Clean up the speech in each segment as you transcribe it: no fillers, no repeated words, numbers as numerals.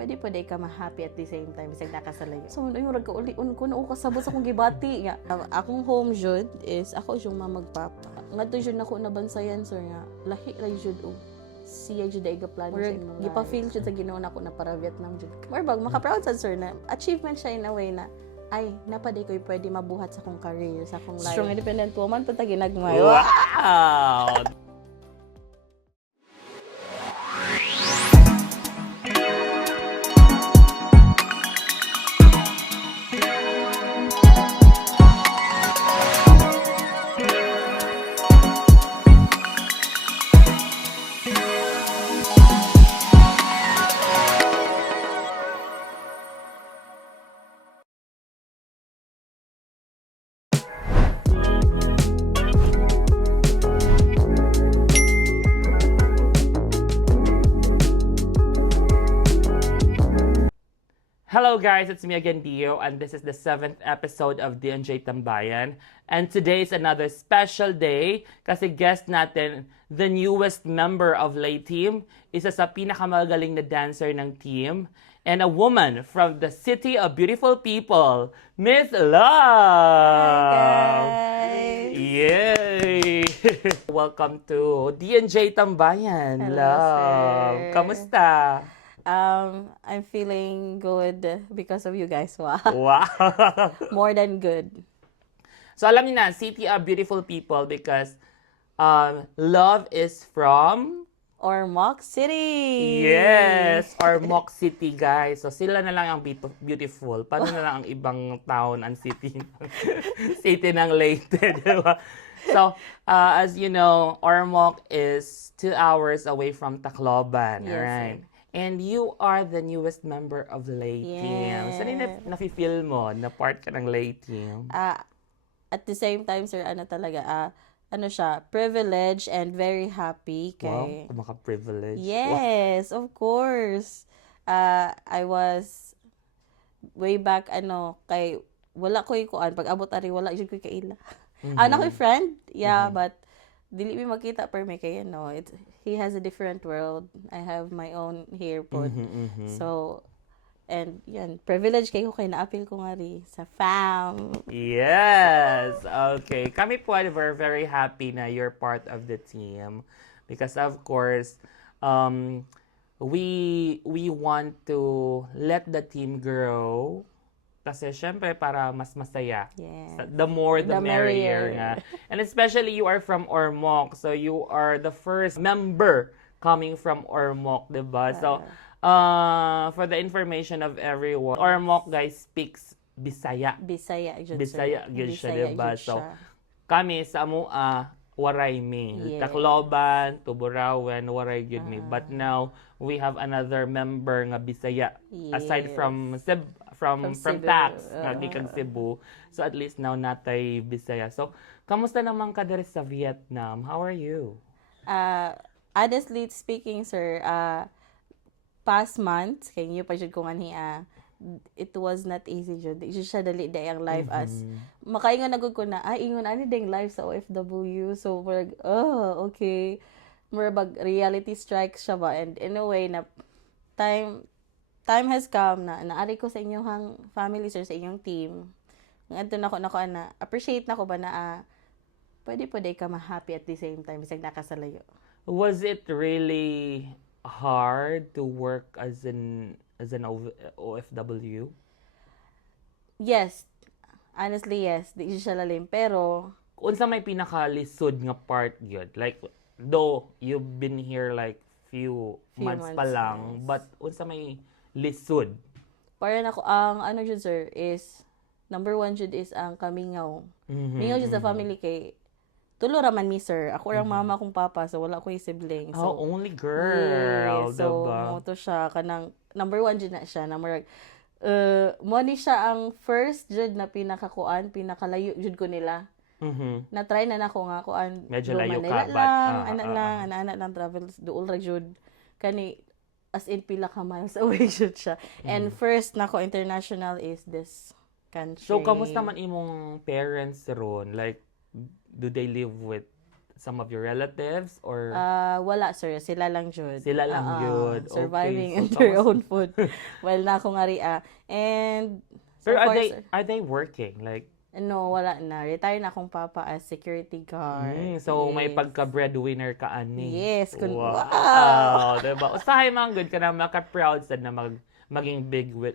pwede po day ka ma-happy at the same time bisag nakasalayo. So yung ragkaulion ko na kasabot sa akong gibati nga. Akong home jud is ako yung mamagpapa. Ngadto jud nako nabansayan sir nga lahi ra jud og siya jud ay gaplano sa imong gipa-feel jud sa Ginoo nako na para Vietnam jud. More bag maka-proud sad sir na achievement siya in a way na ay napaday ko pwede mabuhat sa akong career, sa akong life. Strong independent woman pud ta ginagmay. Wow! Hello guys, it's me again, Dio, and this is the 7th episode of D&J Tambayan. And today is another special day kasi guest natin, the newest member of Lay Team, isa sa pinakamagaling na dancer ng team, and a woman from the City of Beautiful People, Miss Love! Hi guys! Yay! Welcome to D&J Tambayan, Hello, Love! sir. Kamusta? I'm feeling good because of you guys. Wow. Wow! More than good. So alam niyo na, City of Beautiful People because Love is from... Ormoc City! Yes! Ormoc City, guys. So sila na lang ang beautiful. Paano na lang ang ibang town and city? City ng Leyte, di ba? So, as you know, Ormoc is 2 hours away from Tacloban, Yes, right? And you are the newest member of the Lay Team. Saan yung nafe-feel mo na part ka ng Lay Team? At the same time, sir, ano talaga, ano siya, privileged and very happy. Kay... Wow, maka-privilege. Yes, of course. I was way back, kay wala ko ikuan. Pag abot ari, wala yun ko kaila. Anak ko friend, yeah, but dili mi makita per me kay he has a different world. I have my own here po. So and yan, privilege kayo kay naapil ko nga ri sa fam. Yes. Okay. Kami po we're very happy na you're part of the team because of course we want to let the team grow. Kasi syempre para mas masaya. Yes. The more, the The merrier merrier. nga. And especially you are from Ormoc. So you are the first member coming from Ormoc, diba? So for the information of everyone, Ormoc guys speaks Bisaya. Bisaya jud Bisaya gyud siya, Bisaya diba? jud So siya. kami sa amua waray mi. Yes. Tacloban, Tuburawen, waray gyud mi. But now we have another member nga Bisaya aside Yes. from from Cebu. Tax nga gikan Cebu. So at least now natay Bisaya. So kamusta naman ka diri sa Vietnam? How are you? Honestly speaking, sir, past months, kay niyo pa jud ko ngani, it was not easy jud. Di siya dali day ang life as makaingon na gud ko na ingon ani ding life sa OFW. So okay. Bag reality strikes siya ba, and in a way na time has come na naari ko sa inyong family, sir, sa inyong team. Ngadto nako ana appreciate nako ba na pwede po day ka ma-happy at the same time bisag nakasalayo. Was it really hard to work as an OFW? Yes. Honestly, yes. Di siya lalim. Pero, Unsa may pinakalisod nga part gyud? Like though you've been here like few months pa months, lang, yes. but unsa may lisod? parang ako, ang ano jud, sir, is, number 1 jud is ang kamingaw. Mingaw jud sa family kay, tulo raman mi, sir. Ako orang mama kong papa, so wala ko yung sibling. So, Only girl, yes, so, diba? mo to siya, kanang, number 1 jud na siya, number, mo ni siya ang first jud na pinakalayo jud ko nila. Na-try na nako nga kuan. Medyo do layo Manila ka, but, lang, ana lang travel duol ra jud. Kani as in pila ka miles away jud siya. And first nako international is this country. So, kamusta man imong parents ron? Like, do they live with some of your relatives or Wala sir, sila lang jud. sila lang yun? Surviving Okay, in so their own food. Well, na ako nga ri, and so Pero far, sir, are they working? Like, no, wala na. Retire na akong papa as security guard. so may Yes. pagka-breadwinner ka ani. Yes, Wow. wow. Diba? Usahay man good ka na maka-proud sad na maging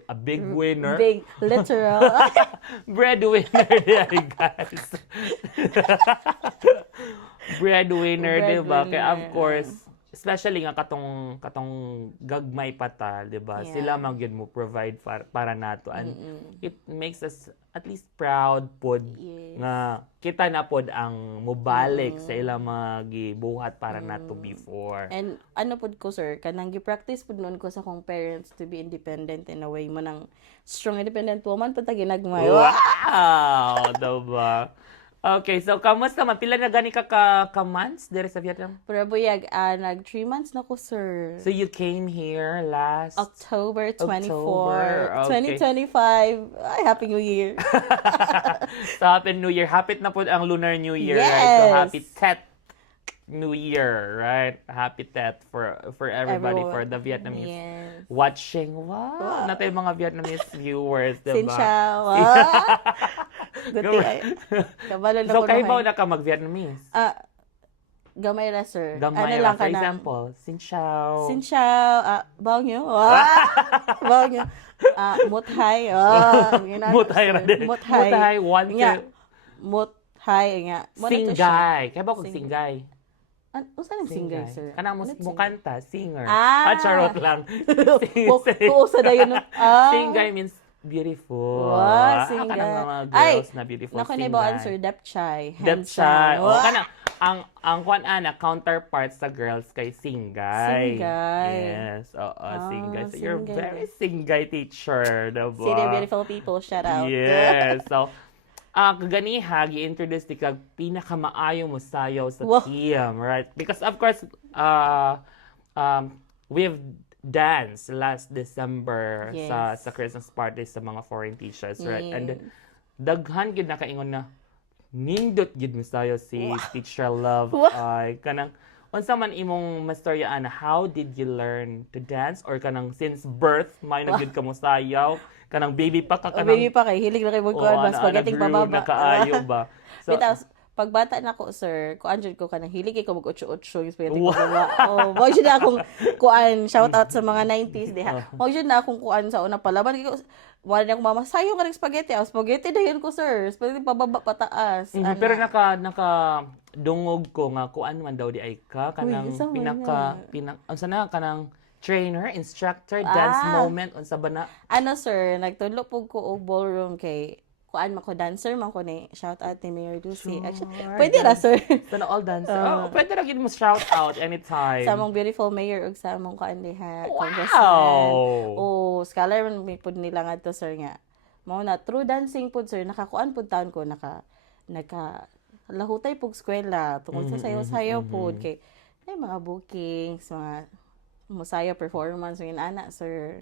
a big winner. Big, literal. Breadwinner yan, guys. Breadwinner, di ba? Kaya of Breadwinner. course, especially nga katong gagmay pata, di ba? Yeah. Sila man gyud mo provide para nato and it makes us at least proud pod Yes. nga kita na pod ang mubalik sa ilang mga gibuhat para nato before. And ano pod ko sir, kanang gi-practice pod noon ko sa akong parents to be independent in a way mo nang strong independent woman pud ta ginagmay. Wow! Diba? Okay, so kamusta man? Pila na gani ka months dere sa Vietnam? Pero buyag, nag 3 months na ko sir. So you came here last October 24, October, okay. 2025. Ay, Happy New Year. So Happy New Year. Happy na po ang Lunar New Year, right? So Yes. Happy Tet New Year, right? Happy Tet for everybody, Everyone. for the Vietnamese Yes. watching. Wow! Natay mga Vietnamese viewers, diba? Sin chào. Good thing ay. Kabalo na So ko kayo naman. ba na ka mag-Vietnamese? Gamay ra sir. Gamay ano ra. lang For ka na. example, Xin chào. Sin chào. Bao nhiêu? Bao nhiêu? Một hai. Mutay ra din. Một hai. Mutay, one, Nga. two. Một hai nga. Mo na to siya. Singgay. Kaya ba kung Sing- singgay? Usa nang singgay sir? Kanang Ano mo singgay? kanta, singer. Ah! Charot lang. Usa na yun. Singgay means beautiful. Wow, singgay. Kanang mga Ay, girls na beautiful. Naku na ibawaan sir, depchay. Depchay. O, Wow. kanang, ang kwan ana, counterpart sa girls kay singgay. Singgay. Yes, oo, singgay. So, you're singgay. very singgay teacher, diba? See the beautiful people, shout out. Yes. So, kaganiha, gi-introduce di kag pinakamaayo mo sayaw sa Wow. team, right? Because of course, we've danced last December Yes. sa Christmas party sa mga foreign teachers, right? Yes. And daghan gid na kaingon na nindot gid mo sayaw si Teacher Love. Wow. Ay kanang unsa man imong mastoryaan, how did you learn to dance or kanang since birth may na gid ka mo sayaw? Kanang baby pa ka kanang Baby pa kay hilig na kay magkuhan, mas pagating pababa. na kaayo ba? So, Bitaw, pagbata na ko, sir, kuan jud ko kanang hilig ko mag-8-8 yung spaghetti Wow. pababa. Oh, mo jud na akong kuan, shout out sa mga 90s diha. Mo jud na akong kuan sa una palaban ko. Wala na akong mama, sayo nga ng spaghetti. Spaghetti dayon ko, sir. Spaghetti pababa pataas. Ana. Pero naka dungog ko nga kuan man daw di ay ka kanang isa man unsa na kanang trainer, instructor, dance moment unsa ba na? Ano sir, nagtudlo po ko og ballroom kay kuan man ko dancer man ko ni shout out ni Mayor Lucy. Actually, pwede ra sir. Sana all dancer. Pwede ra gid mo shout out anytime. Sa among beautiful mayor ug sa among kuan diha, Wow! congressman. Oh, scholar man may pud nila ngadto sir nga. Mao na true dancing pud sir, nakakuan pud taon ko naka lahutay pug eskwela tungod sa sayaw-sayaw pud kay ay mga bookings, mga musaya performance ng ana sir.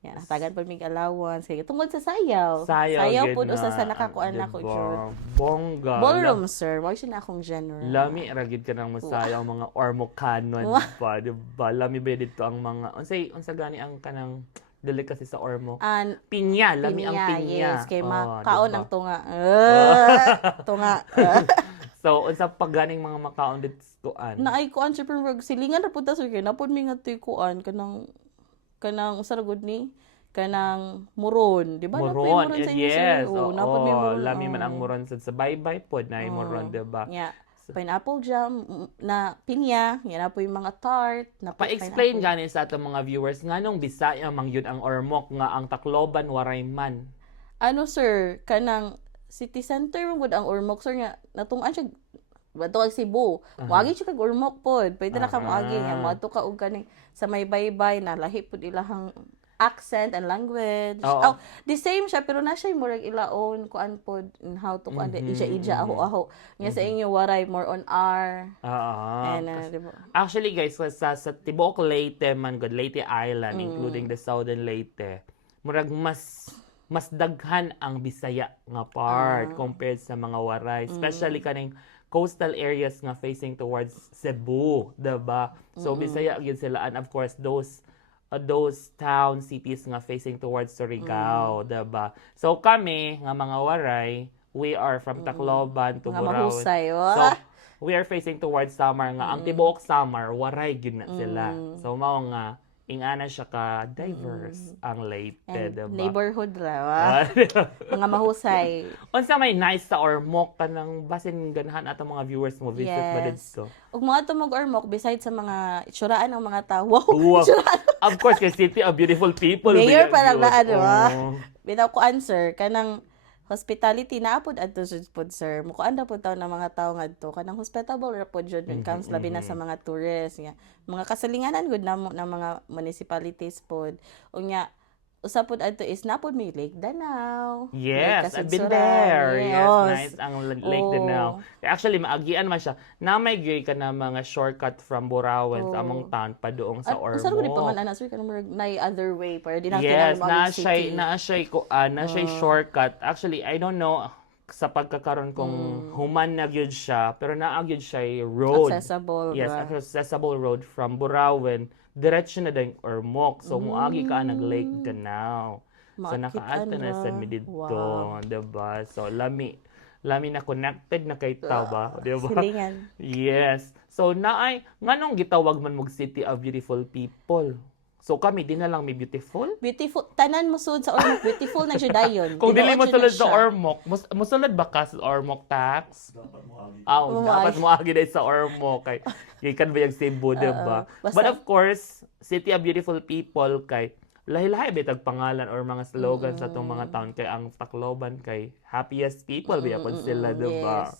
Yan, hatagan pa mig allowance kay tungod sa sayaw. Sayaw pud gid usa na, sa nakakuan diba? nako jud. Bongga. Ballroom sir, mo siya na akong genre. Lami ra gid ka nang masayaw mga ormo canon pa, diba? Lami ba dito ang mga unsa gani ang kanang delicacy sa ormo? Pinya, lami ang pinya. Yes, kay Oh, makaon diba? ang tunga. Tunga. So, unsa pa ganing mga makaon dito kuan? Na ay kuan sir pero silingan ra pud ta sir kay napod mi nga tuy kuan kanang usa ra gud ni kanang muron, di ba? Muron, Muron sa inyo sir. yes. Oh, napod mi muron. Lami man ang muron sa baybay pod na muron, diba? Yeah. Pineapple jam na pinya, yan na po yung mga tart, na Pa-explain gani sa atong mga viewers nganong Bisaya man yun ang ormok nga ang Tacloban waray man. Ano sir, kanang city center mo gud ang Ormoc sir nga natungan siya bato kag Cebu. Wagi siya kag Ormoc pod. Pwede na ka moagi nga moadto ka og kaning sa may baybay na lahi pod ilahang accent and language. Oo. Oh, the same siya pero na siya murag ilaon kuan pod in how to kuan ija aho nya sa inyo waray more on R. And diba? Actually guys, sa tibuok Leyte man gud, Leyte Island including the southern Leyte, murag mas daghan ang Bisaya nga part compared sa mga waray, especially kaning coastal areas nga facing towards Cebu, diba? So Bisaya gyud sila, and of course those town cities nga facing towards Surigao, diba? So kami nga mga waray, we are from Tacloban to Mga Burao. mahusay, So we are facing towards Samar nga ang tibuok Samar waray gyud na sila. So mao nga ingana siya ka diverse ang Leyte, and diba? neighborhood ra. Mga mahusay. Unsa may nice sa Ormoc kanang basin ganahan atong mga viewers mo visit ba Yes. didto? Ug mga tumog Ormoc besides sa mga itsuraan ng mga tao. Wow. Itsuraan. Of course, kay City of Beautiful People. Mayor bilang parang yun. na ano, Oh. Bitaw ko answer kanang hospitality na pod adto jud pod sir. Mukuan na pod taw ng mga tao ngadto kanang hospitable ra pod jud when comes labi na sa mga tourists nga. Mga kasalinganan gud namo ng mga municipalities pod. Unya usa pod adto is napod may Lake Danau. Yes, Lake I've been Kasunsuran. there. Yes, Yes. nice ang Lake Danau. Actually, maagian man siya. Na may gyud ka na mga shortcut from Burawen sa among town pa doong sa Ormoc. Unsa gud pangan ana sir kanang murag nay other way para di na Yes, kinahanglan city. na siya shortcut. Actually, I don't know sa pagkakaroon kung human na gyud siya, pero naa gyud siya road. Accessible. Yes, ba? accessible road from Burawen diretso na ding Ormoc. So muagi ka nag Lake Danau. So Maakit nakaadto na ana. sa mi didto, Wow. diba? So lami na connected na kay ba, diba? Silingan. Yes. So naay nganong gitawag man mog City of Beautiful People. So kami di na lang may beautiful. Beautiful. Tanan mo sud sa Ormoc. Beautiful na siya dayon. Kung dili mo Tinuod sulod siya sa na siya. Ormoc, musulod ba ka sa Ormoc tax? Oh, Dapat mo agi dahil sa Ormoc kay gikan ba yung Cebu, diba? Basta- But of course, City of Beautiful People kay lahi-lahi bitag pangalan or mga slogan sa atong mga town kay ang Tacloban kay happiest people biya pod sila, diba? Yes.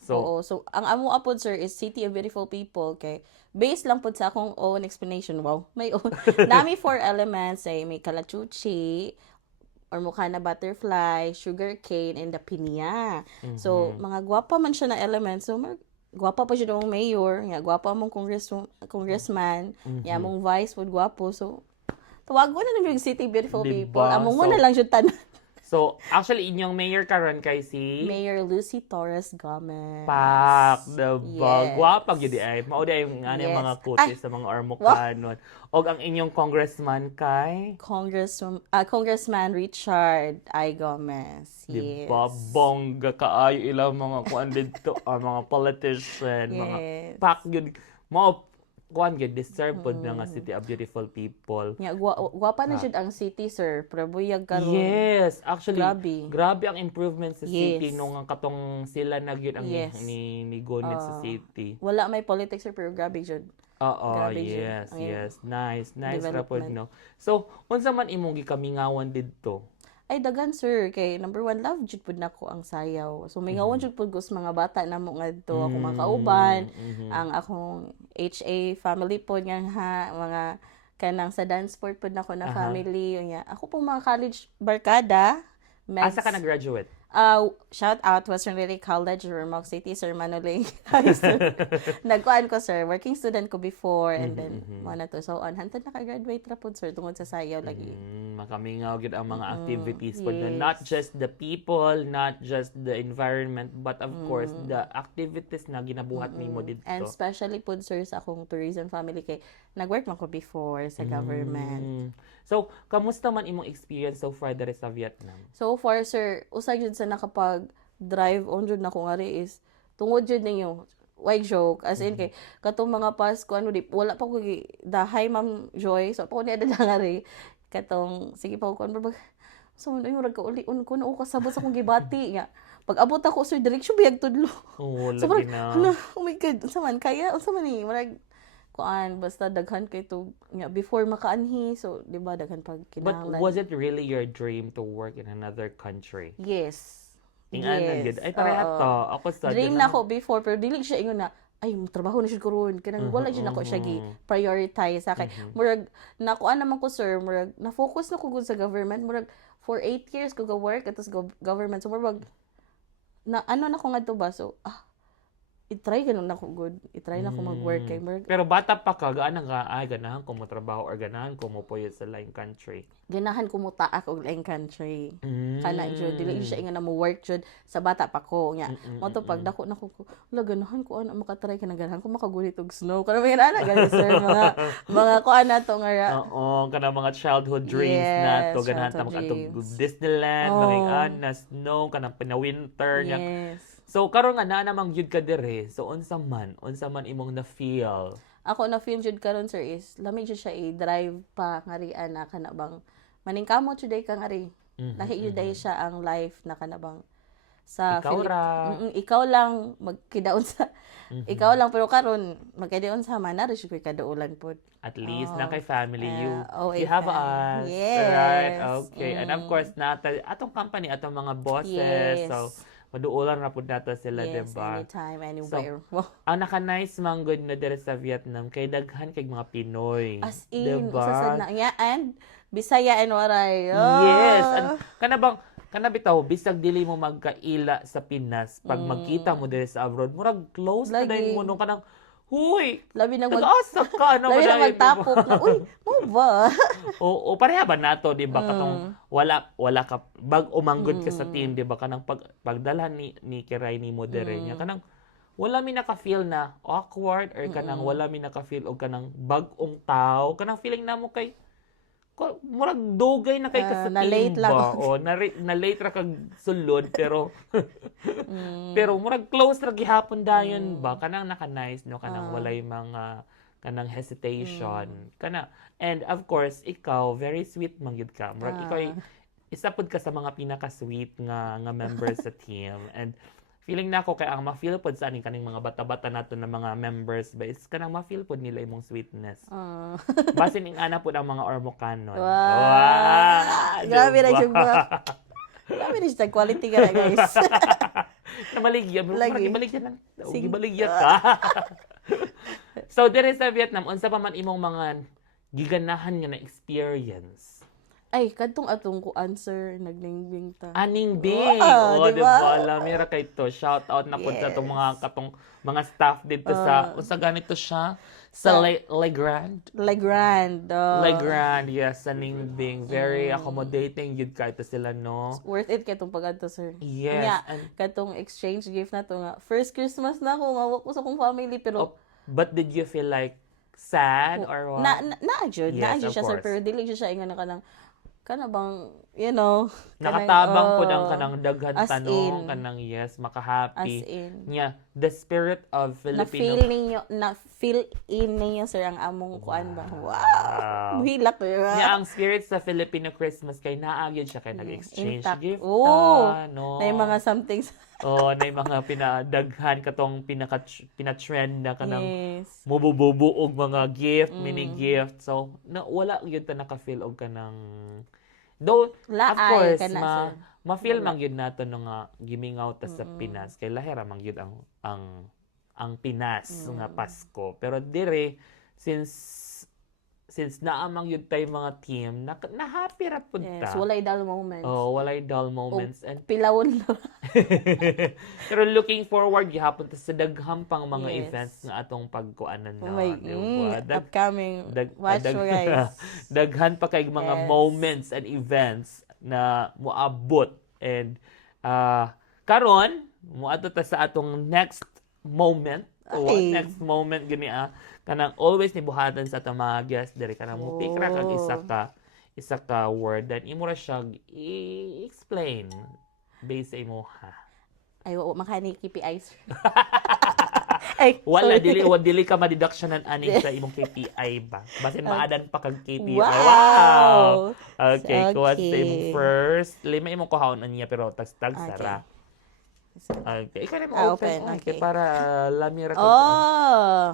So Oo. So, ang amo apod, sir, is City of Beautiful People. Kay, based lang pod sa akong own explanation. Wow. May own. Nami 4 elements. Ay, may kalachuchi, or mukha na butterfly, sugar cane, and the pinya. So, mga gwapa man siya na elements. So, gwapa pa siya ng mayor. Nga, gwapa mong congressman. Nga, mong vice pod gwapo. So, tawag ko na namin yung City of Beautiful Diba? People. Among mo So, na lang siya tanan. So, actually, inyong mayor karon kay si Mayor Lucy Torres Gomez. Pak, diba? Yes. Gwapa gyud ay. Mao di ay yung ano yung Yes. mga kutis sa mga Ormocanon. Og ang inyong congressman kay Congressman Richard I. Gomez. Yes. diba? Bongga kaayo ilang mga kuan dito, mga politician, mga Yes. pak gyud. Mao kuan gyud deserve pod na nga City of Beautiful People. Nga, gwapa na jud ang city, sir. Prabuyag karon. Yes, actually, Grabe. grabe ang improvement sa city Yes. nung ang katong sila na gyud ang Yes. ni gunit sa city. Wala may politics, sir, pero grabe jud. Oo, Grabe jud. yes, Ang yes. Nice ra pod, development. no. So, unsa man imong gikamingawan didto? Ay, dagan, sir. Kay, number one, love jud pud nako ang sayaw. So, may ngawon jud pud ko sa mga bata na mo ngadto. Ako mga kauban, ang akong HA family po nga ha, mga kanang sa dance sport pud nako na family. Unya, ako pong mga college barkada. Asa ka nag-graduate? Shout out Western Lily College, Ormoc City, Sir Manoling High School. Nagkuan ko, sir. Working student ko before, and then, mo na to. So, on, hantad naka-graduate ra po, sir, tungod sa sayaw lagi. Makamingaw gyud ang mga activities pod na yes. not just the people, not just the environment, but of course the activities na ginabuhat nimo didto. And especially po, sir, sa akong tourism family, kay nag-work man ko before sa government. So, kamusta man imong experience so far dere sa Vietnam? So far, sir, usay jud sa nakapag-drive on jud na ko ngari is, tungod jud ninyo, why joke, as in kay katong mga Pasko ano di wala pa ko dahay Ma'am Joy, so pa ko niya ngari katong sige pa ko ano so ay murag ka uli ko na kasabot sa akong gibati nga pag abot ako sir direksyon biyag tudlo. Oh, So, lagi na. parang, oh my god, unsa man kaya unsa man ni murag kuan basta daghan kay to nga before makaanhi, so di ba daghan pag But kinahanglan. was it really your dream to work in another country? Yes. Ingana gid. Ay pareha Oo. to. Ako sa Dream na ako before, pero dili siya ingon na, ay, trabaho na siya karon. Kanang wala siya nako siya gi-prioritize sa akin. Murag, nakuan naman ko, sir, murag, na-focus na ko gud sa government. Murag, for 8 years ko ga-work at government. So, murag, na, ano na ko nga to ba? So, i-try ganun na ko good. I-try na ko mag-work kay Pero bata pa ka, ganahan ko mo trabaho or ganahan ko mo puyo sa lain country. ganahan ko mo taak og laing country. Mm. Kana jud dili siya nga na mo work jud sa bata pa ko nya. Mo to pag dako na ko, wala ganahan ko ana makatry ka na ganahan ko makagulit og snow. Kana may ana gani sir mga kuan na to nga Oo, kana mga childhood dreams na to ganahan ta childhood makatog dreams. Disneyland, Oh. maring na snow kanang pina-winter nya. yes. So karon nga naa namang gyud ka dire. So unsa man imong na feel? Ako na feel jud karon sir is lami jud siya i-drive pa ngarian na kana bang maningkamot jud day ka ngari. Lahi jud day siya ang life na kana bang sa Ikaw ra. ikaw lang magkidaon sa ikaw lang pero karon magkidaon sa mana ra jud koy kadaulan pod. At least na kay family OA you have fan. us. Yes. Right? Okay. And of course atong company atong mga bosses. Yes. So maduulan ra pud nato sila, Yes, diba? anytime, anywhere. Ang naka-nice man good na dire sa Vietnam kay daghan kay mga Pinoy. As in, diba? usasad na. Yeah, and Bisaya and Waray. Yes. And kana bitaw bisag dili mo magkaila sa Pinas pag magkita mo dire sa abroad murag close na Lagi. dahil mo nung kanang huy Labi na nag-asa ka na labi na dahil, magtapok na, uy, mo ba? o pareha ba nato di ba katong wala ka bag umanggod ka sa team di ba kanang pagdala ni Kiray ni mo dire nya kanang wala mi naka-feel na awkward or kanang wala mi naka-feel og kanang bag-ong tao kanang feeling namo kay murag dugay na kay ka sa na team late lang. ba o na late ra kag sulod pero pero murag close ra gihapon dayon ba kanang naka-nice no kanang walay mga kanang hesitation kana and of course ikaw very sweet man gyud ka murag ikaw isa pud ka sa mga pinaka-sweet nga members sa team and feeling na ako kay ang ma-feel pod sa aning kaning mga bata-bata nato na mga members ba is kanang ma-feel pod nila imong sweetness basin ing ana pod ang mga Ormocanon. Grabe na diba? yung mga grabe na siya quality ka na guys. Namaligya, Lagi. gibaligyan lang. Gibaligyan ka. So dire sa Vietnam unsa pa man imong mga giganahan nga na experience? Ay, kadtong atong ko answer nagningbing ta. Aning bing. Wow, Diba? diba? Lamira kay to. Shout out na po sa itong mga staff dito sa unsa ganito siya sa Legrand. Legrand. Legrand, yes, sa Ningbing. Very accommodating yun kahit sila, no? Worth it katong pag-adto, sir. Yes. Nya, And, katong exchange gift na to nga. First Christmas na ako, nga ko sa kong family, pero but did you feel like sad or what? na-adjud. Yes, Na-adjud of siya, sir. course. Pero dili siya inga na kanang, kana bang, you know, Nakatabang po ng kanang daghan as tanong, in. kanang yes, as maka-happy. in. Yeah, the spirit of Filipino. Na-feel in ninyo, sir, ang among kuan ba? Wow! Hilak ko yun. Yeah, ang spirit sa Filipino Christmas kay naagyan siya kay nag-exchange Intact. gift. Oh, no. na yung mga something. Na yung mga pinadaghan katong pina-trend na kanang Yes. mububuog mga gift, mini gift. So, wala yun ta naka-feel og kanang though, of Laay course, ka na, sir. ma-feel man yun nato nga gimingaw ta sa Pinas. Kay lahira man yun ang Pinas nga Pasko. Pero dire, since naamang yun tayo mga team, na-happy ra pud ta. Yes, walay dull moments. Walay dull moments. And Pilawon lang. pero looking forward gihapon ta sa daghang pang mga Yes. events nga atong pagkuanan na. Oh my, upcoming. Watch mo, guys. Daghan pa kay mga Yes. moments and events na moabot and karon moadto ta sa atong next moment. Ay. Next moment gani kanang always ni buhatan sa atong mga guests diri kanang mupik ra kag isa ka word then imo ra siya i-explain based sa imo ha. Ay, makani KPIs. Wala sorry. dili ka ma-deductionan ani sa imong KPI ba. Basin maadan pa kag KPI. Wow! Okay, kuha sa Okay. imong first. Lima imong kuhaon niya pero tag-tag Okay. sara. Okay, ikaw na mo Open, open. okay. Para lamira ka. Oh!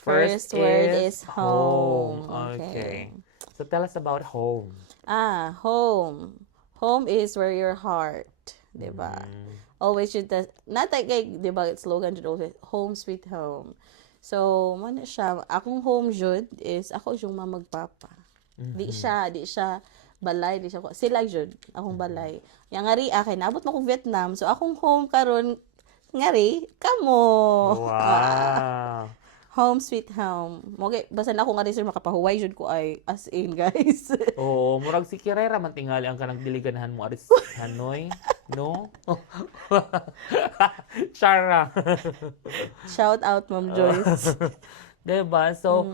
First word is home. home. Okay. So tell us about home. Home. Home is where your heart, diba? Always should not like diba slogan jud always home sweet home. So man siya akong home jud is ako yung mamagpapa. Di siya balay, di siya sila jud akong balay. Yang ari kay naabot mo ko Vietnam. So akong home karon Ngari, kamo. Wow. Home sweet home. Okay, basta na ako nga rin sir makapahuway jud ko ay as in guys. Oo, murag si Kirera man tingali ang kanang diliganahan mo aris Hanoi, no? Chara. Shout out Ma'am Joyce. Diba? So,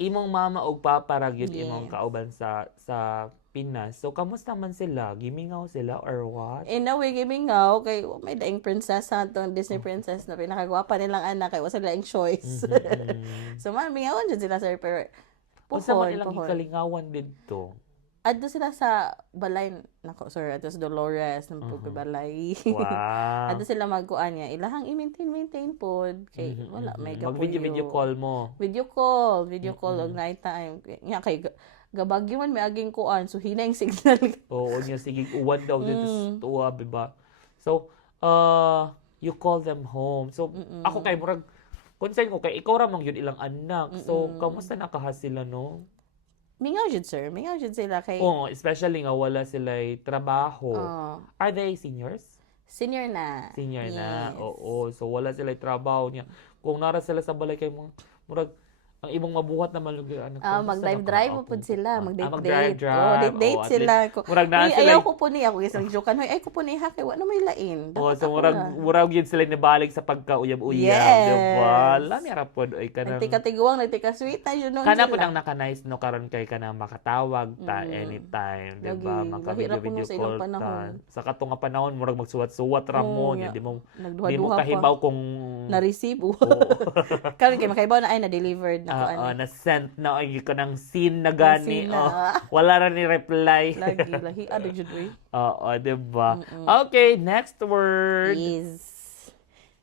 imong mama ug papa ra gyud Yes. imong kauban sa Pinas. So, kamusta man sila? Gimingaw sila or what? In a way, gimingaw, kay may daing princess ha, itong Disney princess na pinakagwapa nilang anak, kay wasa laing choice. So, mingawan dyan sila, sir, pero Unsa man puhon, ilang puhon. gikalingawan didto? Adto sila sa balay, nako, sir, adto sa Dolores, ng balay. Wow. Adto sila magkuan niya, ilahang i-maintain pod, kay wala, may Mag-video call mo. Video call, og night time. Nga, kay gabagyo man may aging kuan, so hinay ang signal. Oo, niya sige uwan daw dito sa tuwa, diba? So, you call them home. So, ako kay murag concern ko kay ikaw ra man yun ilang anak. So, kamusta nakaha sila, no? Mingaw jud, sir. Mingaw jud sila kay Oo, especially nga wala sila'y trabaho. oh, Are they seniors? senior na. Senior na. Yes. Oo. So, wala sila'y trabaho niya. Kung nara sila sa balay kay mo, murag, ang ibang mabuhat na malugi. Ano, Mag-live drive mo po sila, mag-date mag-drive date. Oh, date date at sila. least, murag na Uy, sila. ayaw ko po niya. Ako isang jokean. Hoy, ay ko po niya kay wala may lain. Oh, Dapat so ako na. murag yun sila nabalik sa pagkauyab-uyab, Yes. diba? Lami ra pod ay kanang Nagtika-tiguang, nagtika-sweet na yun nung kana sila. po nang naka-nice no karon kay kanang makatawag ta anytime, diba? Lagi. Maka-video Mahirap po call sa ilang ta. panahon. Sa katong nga panahon murag magsuwat-suwat ra mo, Oo, nya nga. di mo Nagduha-duha pa. kahibaw kung Na-receive. Karon kay makaibaw na ay na-delivered na ko ano. na sent na ay ka ng scene na gani. scene na. Oh, wala ra ni reply. Lagi, lahi. Ano jud we? Oo, diba? Okay, next word. Is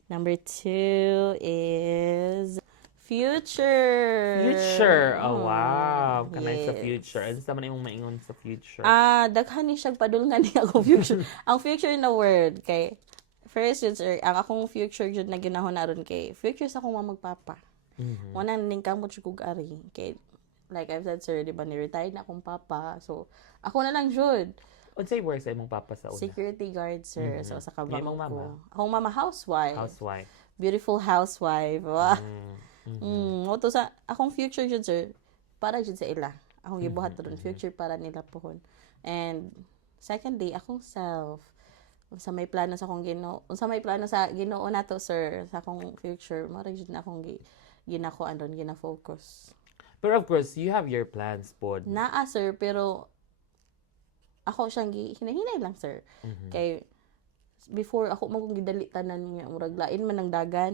number 2 is future. Future. Oh, wow. Kanay sa Yes. future. Ano sa man imong maingon sa future? Daghan ni siyang padulngan niya akong future. Ang future na word kay first yun, sir, ang akong future jud na ginahon aron kay future sa akong mga magpapa. Muna ning kamot jud kog ari kay like I've said, sir, di ba ni-retired na akong papa. So ako na lang jud. Unsay work sa imong papa sa una? Security guard, sir. So sa kabang Imong mama? ko. Akong mama housewife. Housewife. Beautiful housewife. Wow. Mm. Mo to sa akong future jud, sir. Para jud sa ila. Akong gibuhat ron future para nila pohon. And secondly, akong self. Unsa may plano sa akong Ginoo. Unsa may plano sa Ginoo nato, sir, sa akong future. Mara jud na akong ginakuan ron, gina-focus. Pero of course, you have your plans, pod. Naa, sir, pero ako siyang hinahinay lang, sir. Kay before ako magong gidali tanan niya murag lain man ang dagan.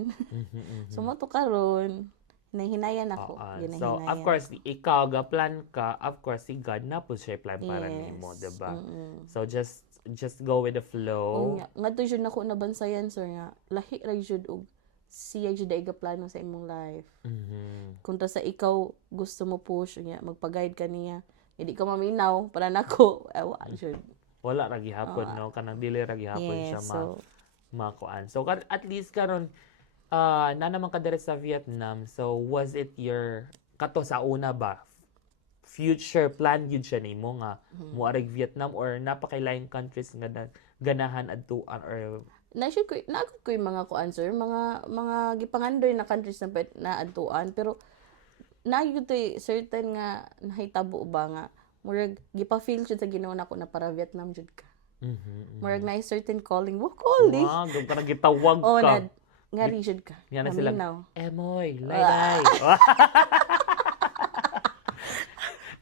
So mo to karon hinahinayan ako. So, of course, ikaw ga plan ka, of course, si God na po siya plan para Yes. nimo, diba? So, just go with the flow. Nga to jud nako nabansayan, sir, nga lahi ra jud og siya jud ay plano sa imong life. Kung ta sa ikaw gusto mo push niya, magpa-guide ka niya. Hindi ka maminaw para nako. Wa jud. Wala ra gihapon, no? Kanang dili ra gihapon siya so makuan. So, at least karon na naman ka dire sa Vietnam. So, was it your kato sa una ba? Future plan yun siya nimo nga muareg Vietnam or napakailaing countries nga ganahan adtuan or na-sure ko yung mga answer, mga gipangandoy na countries na adtuan, pero na yun certain nga nahitabo ba nga murag gipa-feel jud sa Ginoo nako na para Vietnam jud ka. Murag na certain calling, calling. Wow, doon ka na gitawag Oh, ka. nga rin jud ka. Yan na sila. Maminaw. Emoy, lay-lay.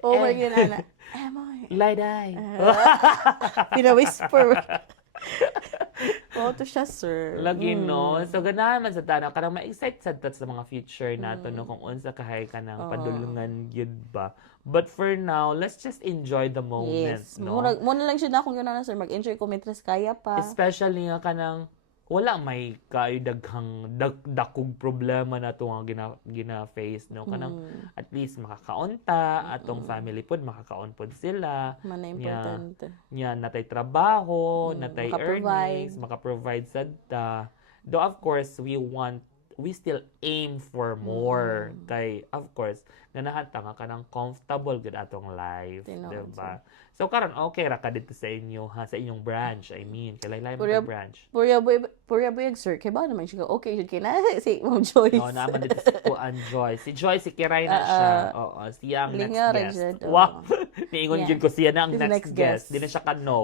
Oh, my God, Emoy. Lay-lay. Pina-whisper. To siya, sir. Lagi, no? So, ganahan man sa tanaw. Karang ma-excite sa mga future nato, no? Kung unsa kahay ka ng padulungan, yun ba? But for now, let's just enjoy the moment, Yes. no? Muna lang siya na akong gano'n, sir. Mag-enjoy ko, mientras kaya pa. Especially nga kanang wala may daghang dakog problema na to nga gina-face, no? Kanang at least makakaunta, atong family pod makakaon pod sila. Man na importante. Nya natay trabaho, natay maka-provide. earnings, maka-provide sa ta. Though of course we still aim for more. Kay of course ganahan ta nga kanang comfortable gud atong life, Tinuod, diba? So karon okay ra ka dito sa inyo ha, sa inyong branch. I mean, kalay-lay mo Purya- ka branch. Purya buyag, sir. Kaya ba naman siya? Okay, yun kina si Ma'am Joyce. No, naman dito si Kuan Joy. Si Joy, si Kiray na siya. Oo, siya ang next Lingaw ra guest. dyan, oo. Wow! Niingon Yeah. yun ko siya na ang This is next guest. Di na siya ka-no.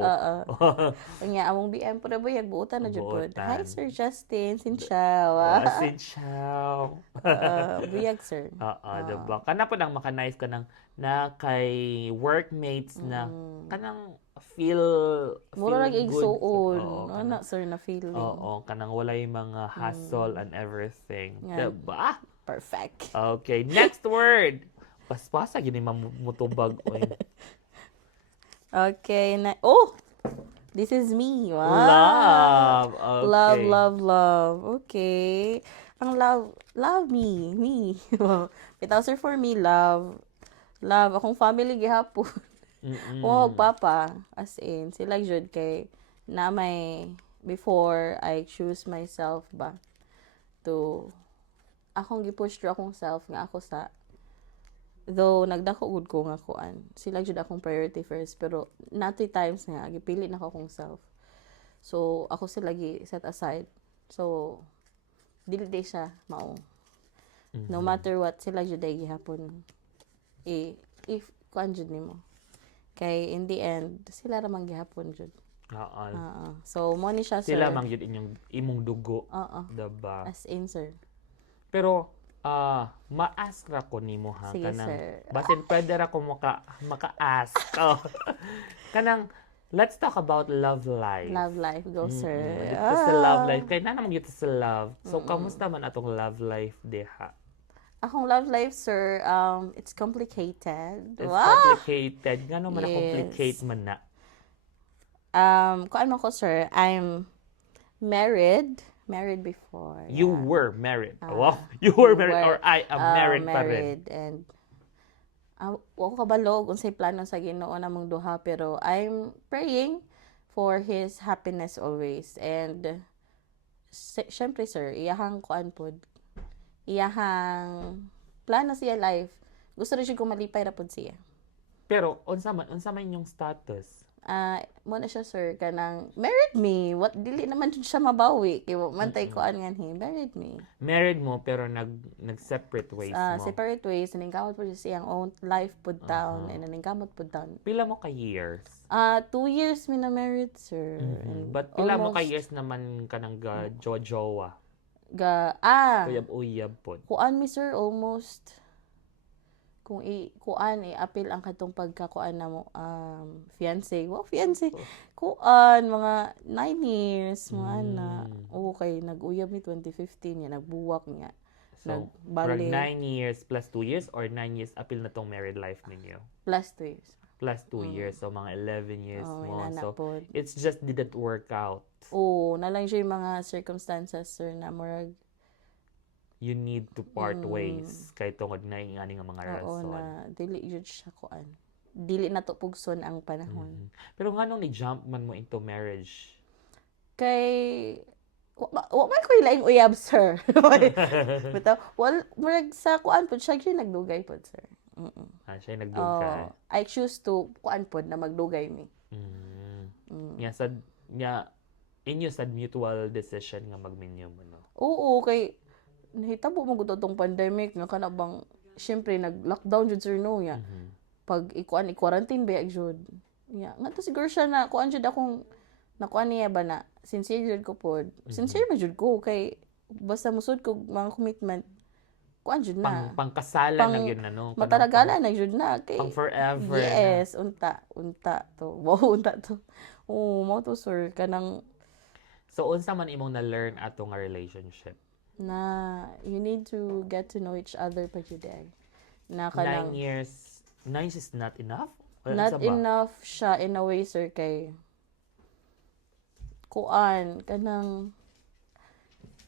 Nga, among BM purya buyag, buutan na dyan po. Buutan. Hi, Sir Justin. Sinsiya. Sin ciao. Buyag, sir. Oo, diba? Kana po nang makanais ka na kay workmates na kanang feel Mura lang good. igsuon. Oo, Ano, sir, na feeling. Oo, kanang walay mga hassle and everything. Nga. Diba? Perfect. Okay, next word. Paspasa yun yung mamutubag. Okay. Oh! This is me. Wow. Love. Okay. Love. Okay. Ang love me. Me. Wow. Bitaw, sir, for me, love. Love. Akong family gihapon. Kung papa, as in, sila jud kay na may before I choose myself ba to akong gipush through akong self nga ako sa though nagdako gud ko nga kuan sila jud akong priority first pero natoy times nga gipili na ko akong self so ako sila gi set aside so dili day siya mao no matter what sila jud ay gihapon if kuan jud nimo kay in the end sila ra man gihapon jud. Oo. So mo ni siya sir. Sila man yun inyong imong dugo. Diba? As in sir. Pero ma-ask ra ko nimo ha Sige, kanang sir. basin pwede ra ko maka-ask. Kanang let's talk about love life. Love life go sir. Dito sa love life kay na naman gyud sa love. So kamusta man atong love life diha? Akong love life sir it's complicated. It's Wow. complicated. Ngano man Yes. complicate man na? Kuan man ko sir, I'm married before. You yeah. were married. Wow. You were married or I am married pa rin. Married and wako kabalog unsay plano sa Ginoo namong duha pero I'm praying for his happiness always and syempre sir iyahang kuan pod iyahang plano siya life gusto rin siya kung malipay ra pod siya. Pero unsa man inyong status? Mo na siya sir kanang married me what dili naman jud siya mabawi kay wa man tay kuan nganhi married me. Married mo pero nag separate ways mo. Separate ways naningkamot po siya siyang own life pod down and naningkamot pod down. Pila mo ka years? 2 years mi na married sir. And But pila mo ka almost years naman ka nang jowa? Uyab-uyab pod. kuan mi sir almost kung apil ang katong pagkakuan na mo fiancé kuan mga 9 years mga ana okay nag-uyab mi 2015 ya nagbuwak niya So, nagbalik 9 years plus 2 years or 9 years apil na tong married life ninyo? plus 2 years Plus 2 years. So, mga 11 years mo. inana So, pod. it's just didn't work out. Na lang siya yung mga circumstances sir na murag You need to part ways kay tungod na yung nga mga oo rason. na dili jud siya kuan dili na to pugson ang panahon Pero nga nung ni-jump man mo into marriage, kay wa man ko ilaing uyab sir bitaw murag sa kuan pod siya gyud nagdugay pod sir siya yung nagdugay. I choose to kuan pod na magdugay mi Inyo sad mutual decision nga magminyo mo, no? oo kay nahitabo mo gud tong pandemic nga kana bang syempre nag-lockdown jud sir no ya pag i-quarantine ba jud ya nga to siguro siya na kuan jud akong nakuan niya ba na sincere jud ko pod sincere man jud ko kay basta musud ko mga commitment kuan jud na Pangkasalan na yun na, no? mataragala na jud na kay Pang forever. yes unta to wow unta to mo to sir kanang So, unsa man imong na-learn ato nga relationship? na you need to get to know each other pa jud na 9 kanang years. 9 is not enough? not enough siya in a way sir kay kuan kanang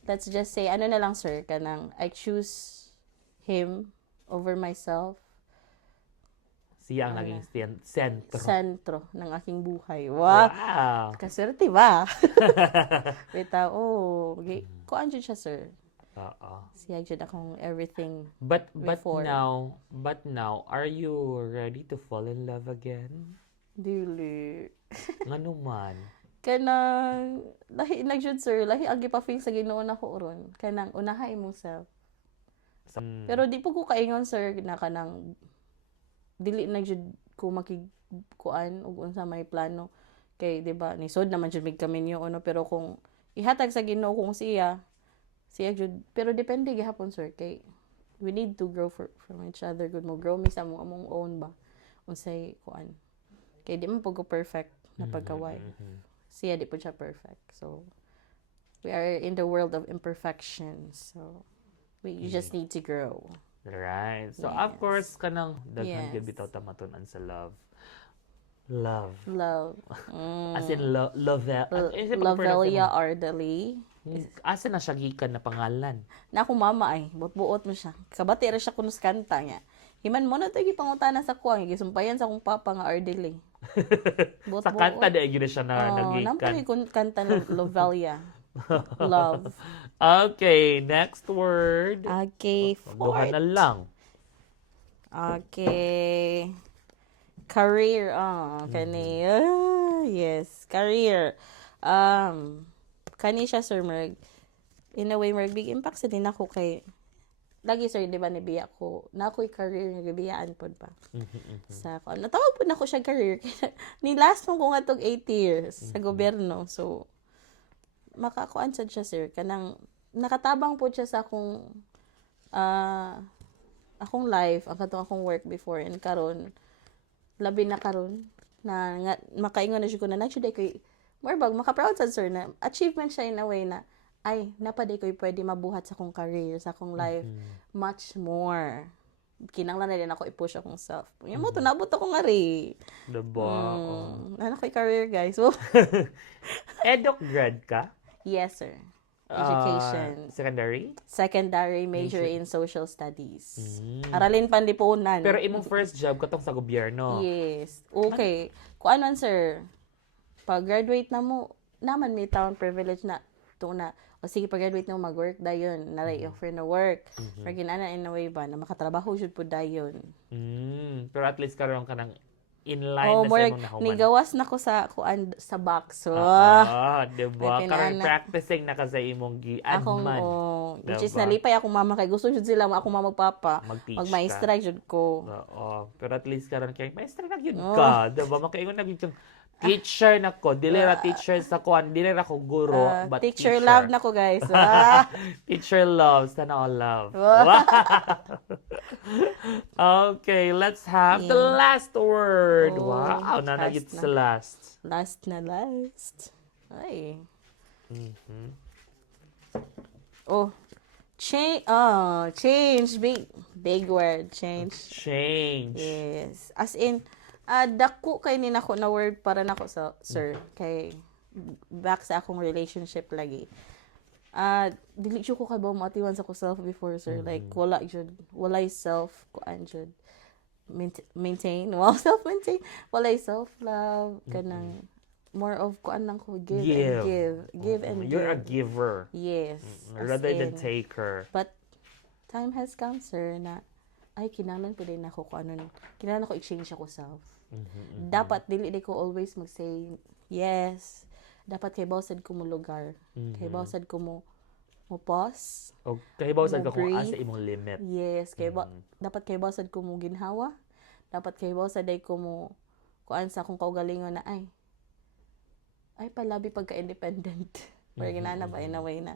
let's just say ano na lang sir kanang I choose him over myself Siya ang naging sentro. ng aking buhay. Wow! Kaswerte ba? Bitaw, kuan jud siya sir. Oo. Siya jud akong everything But before. now, are you ready to fall in love again? Dili. Ngano man? Kanang lahi na jud sir, lahi ang gipa-feel sa Ginoo nako ron. Kanang unahay imong self. Pero di po ko kaingon sir na kanang dili na jud ko makikuan ug unsa may plano kay 'di ba nisod naman jud mig kami niyo ano pero kung ihatag sa Ginoo kung siya jud pero depende gihapon sir kay we need to grow from each other good mo grow mi sa among own ba unsay kuan kay di man pud ko perfect na pagka-wife siya di pud siya perfect so we are in the world of imperfections so you just need to grow. Right. So, of Yes. course, kanang daghan Yes. gyud bitaw tamatunan sa love. Love. Love. As in, Lovelia Ardaly. Asa na siya gikan na pangalan? Na akong mama ay, buot-buot mo siya. Kabati ra siya kunos kanta niya. Himan mo na ito gipangutana sa kuwang, gisumpayan sa akong papa nga Ardaly. Sa kanta na gyud siya na nagikan. Nampay kung kanta ng Lovelia. Love. Okay, next word. Okay, Duha na lang. Okay. Career. Kani. Yes, career. Kani siya, Sir Merg. In a way, Merg, big impact sa din ako kay lagi sir, di ba, nibiya ko, na ako'y career, nagibiyaan po pa. Sa ako, natawag po na ako siya career. Ni last mo ko nga tog 8 years sa gobyerno. So, makakuan sad siya, sir. Kanang, nakatabang po siya sa akong, akong life, ang katong akong work before, and karon labi na karon na nga, makaingon na siya ko na nagsuday ko'y, more bag, maka-proud sad, sir, na achievement siya in a way na, ay, napaday ko'y pwede mabuhat sa akong career, sa akong life, much more. Kinanglan na din ako i-push akong self. Yung mo, tunabot ako nga rin. Diba? Ano ko'y career, guys? So, Eduk grad ka? yes, sir. Education. Secondary Major in social studies. Aralin Panlipunan. Pero imong first job katong sa gobyerno. Yes. Okay. Kung ano, sir, pag-graduate na mo, naman may town privilege na, na, o sige, pag-graduate na mo, mag-work dayon, na-offer na work. Or ginana in a way ba, na makatrabaho jud po dayon. Pero at least karon ka ng in line na sa imong nahuman. Nigawas na ko sa kuan sa box. So, diba? Karon practicing na ka sa imong gi-adman. Which is nalipay akong mama kay gusto jud sila akong mama papa. Mag-maestra jud ko. Oo. Pero at least karon kay maestra na gyud ka, diba? Makaingon na gyud teacher na ko. Dili ra teacher sa kuan, dili ra ko guro, but teacher love na ko, guys. Teacher love, sana all love. Okay, let's have the last word. Wow, nanagit sa last. Last. Ay. Change. Big word. Change. Yes. As in, dako kay ni nako na word para nako sa sir kay back sa akong relationship lagi. Dili jud ko kay ba motiwan sa ko self before, sir. Like wala self kuan jud maintain wala self love kanang more of kuan lang ko give and give. You're a giver. Yes. Rather than taker. But time has come, sir, na ay kinahanglan po din ako kung ano, kinahanglan ko i-change ako self. Dapat dili ko always mag-say yes. Dapat kay bawsad ko mo lugar. Kay bawsad ko mo pause. O kay bawsad ka kung asa imong limit. Yes, dapat kay bawsad ko mo ginhawa. Dapat kay bawsad ay ko mo kuan sa akong kaugalingon na ay palabi pagka-independent. Or ginana ba in a way na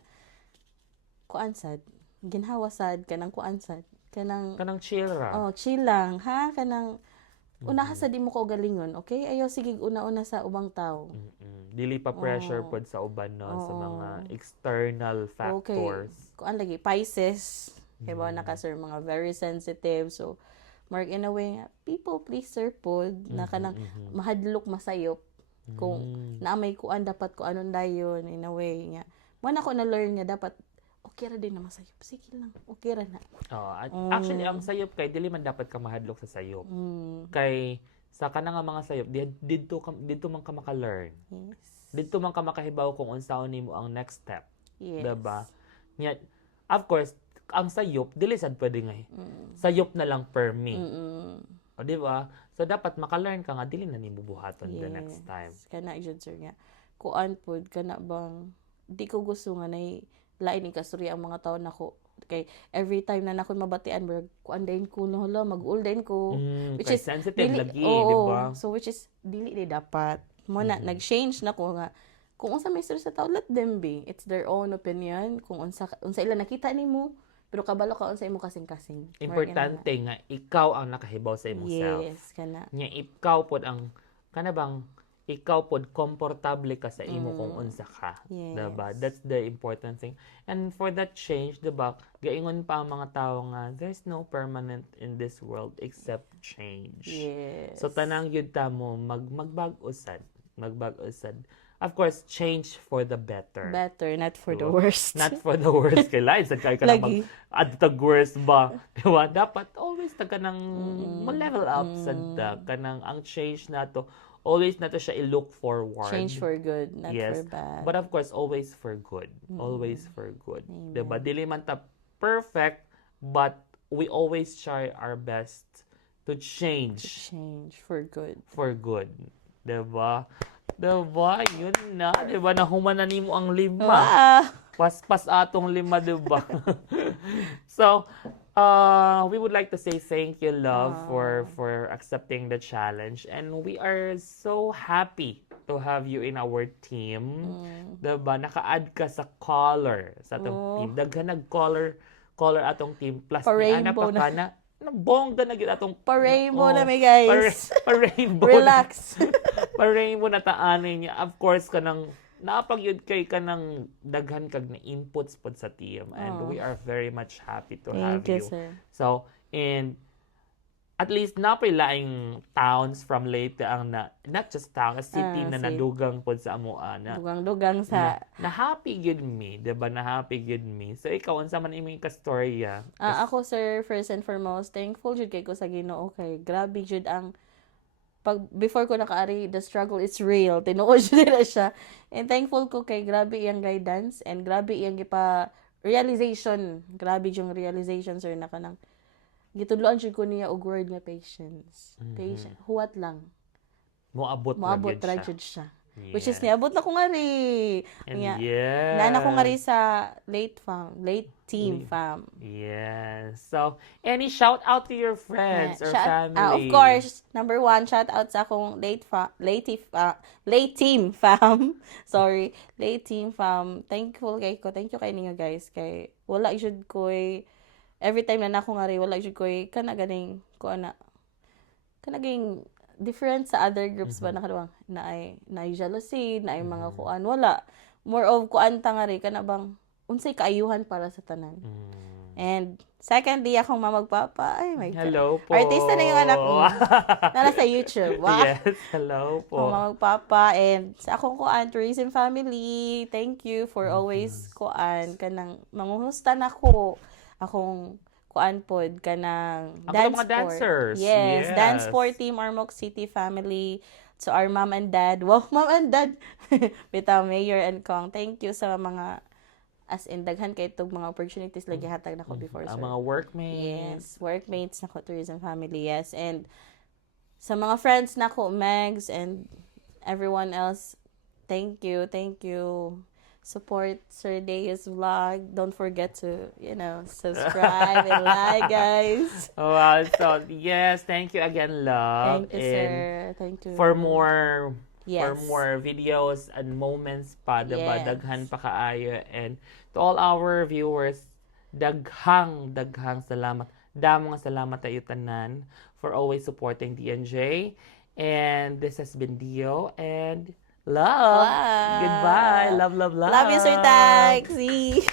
kuan sad, ginhawa sad kanang kuan sad. Kanang chill ra. Chill lang, ha? Kanang unaha sa di mo ko galingon, okay? Ayaw sige una-una sa ubang tao. Dili pa pressure pod sa uban no sa mga external factors. Okay. Kuan lagi Pisces. Kay ba naka sir mga very sensitive. So mark in a way people pleaser pod na kanang mahadlok masayop kung naamay kuan dapat ko anon dayon in a way nga. Mo na ko na learn nga dapat okay ra din na masayop. Sige lang, okay ra na. Actually, ang sayop kay dili man dapat ka mahadlok sa sayop. Kay sa kanang mga sayop, didto man ka maka-learn. Yes. Didto man ka makahibaw kung unsaon nimo ang next step. Yes. Diba? Nya of course, ang sayop, dili sad pwede nga. Sayop na lang per me. O, di ba? So, dapat maka-learn ka nga, dili na ni bubuhaton the next time. Kana jud sir nga. Kuan pod kana bang di ko gusto nga nay lain ni kasuri ang mga tao nako. Kay every time na nako mabatian bro, kuan dayon ko no hala, mag-old dayon ko. Which Which is sensitive dili- lagi, oo. di ba? So which is dili di dapat. Mo na nag-change na ko nga kung unsa may istorya sa tao, let them be. It's their own opinion. Kung unsa ila nakita nimo, pero kabalo ka unsa imo kasing-kasing. Importante nga, ikaw ang nakahibaw sa imong self. Yes, kana. Nya ikaw pod ang, kana bang, ikaw pod komportable ka sa imo kung unsa ka. Yes. Diba? That's the important thing. And for that change, diba, gaingon pa ang mga tao nga, there's no permanent in this world except change. Yes. So, tanang yun ta mo, magbag-usad. Of course, change for the better. Better, not for the Diba? worst. Not for the worst. Kailangan, sa kaya ka na Lagi. mag-add worst ba? Diba? Dapat always ta ka nang ma-level up sa kanang ang change na to. Always na to siya i-look forward. Change for good, not Yes. for bad. But of course, always for good. Always for good. Diba? Dili man ta perfect, but we always try our best to change Change for good. for good. Diba? Diba? Yun na. Diba? Nahuman na nimo ang 5. Ah! Paspas atong 5, diba? So, we would like to say thank you, love, for accepting the challenge. And we are so happy to have you in our team. Diba? Naka-add ka sa color sa atong team. Daghan nag-color atong team. Plus, Pa-rainbow pa ka na. Bongga na gid atong Pa-rainbow na may guys. Pa-rainbow. Relax. Pa-rainbow na taanin niya. Of course, kanang napagyud kay kanang daghan kag na inputs pod sa team, and we are very much happy to have Thank you, you. sir. So, and at least napay laing towns from Leyte ang not just town, a city na city. nadugang pod sa amoa na Dugang-dugang sa... na happy good me, 'di ba? Na happy good me. So ikaw unsa man imong kastorya? ako, sir, first and foremost, thankful jud kay ko sa Ginoo kay grabe jud ang before ko nakaari, the struggle is real. Tinuod jud na siya. And thankful ko kay grabe iyang guidance and grabe iyang realization. Grabe yung realization, sir, na kanang gitudloan jud ko niya og word nga patience. Patient. Huwat lang. Moabot Ra jud siya. Which is niabot na ko nga ri. And Nga, yes. Nana ko nga ri sa late team fam. Yes. So, any shout out to your friends or family? Of course, number 1, shout out sa akong late team fam. Sorry, late team fam. Thankful kay ko. Thank you kay ninyo guys. Kay wala jud koy every time na nako nga ri wala jud koy kana ganing ko ana. Kana ganing different sa other groups ba nakaduwang na ay jealousy, na ay mga kuan wala. More of kuan ta nga ri kana bang unsay kaayuhan para sa tanan. And secondly, akong mamagpapa. Ay, my God. Hello po. Artista na yung anak mo. Nala sa YouTube. Wow. Yes, hello po. Akong mamagpapa. And sa akong kuan, tourism family, thank you for always kuan. Kanang manguhustan ako. Akong kuan pod kanang Ako ng mga dancers. Yes, Yes. Dance Sport Team Armoc City family. So our mom and dad. Wow, mom and dad. Bitaw, Mayor and Kong. Thank you sa mga as in daghan kay itong mga opportunities lagi hatag nako before, sir. Ang mga workmates. Yes, workmates nako, tourism family, yes. And sa mga friends nako, Megs and everyone else, thank you. Support Sir Deus vlog. Don't forget to, subscribe and like, guys. Wow, so yes, thank you again, love. Thank you, sir. Thank you. For more Yes. videos and moments pa, diba? Yes. Daghan pa kaayo. And to all our viewers, daghang salamat. Damong salamat tayo tanan for always supporting DNJ. And this has been Dio and love. Wow. Goodbye. Love. Love you, Sir Taxi.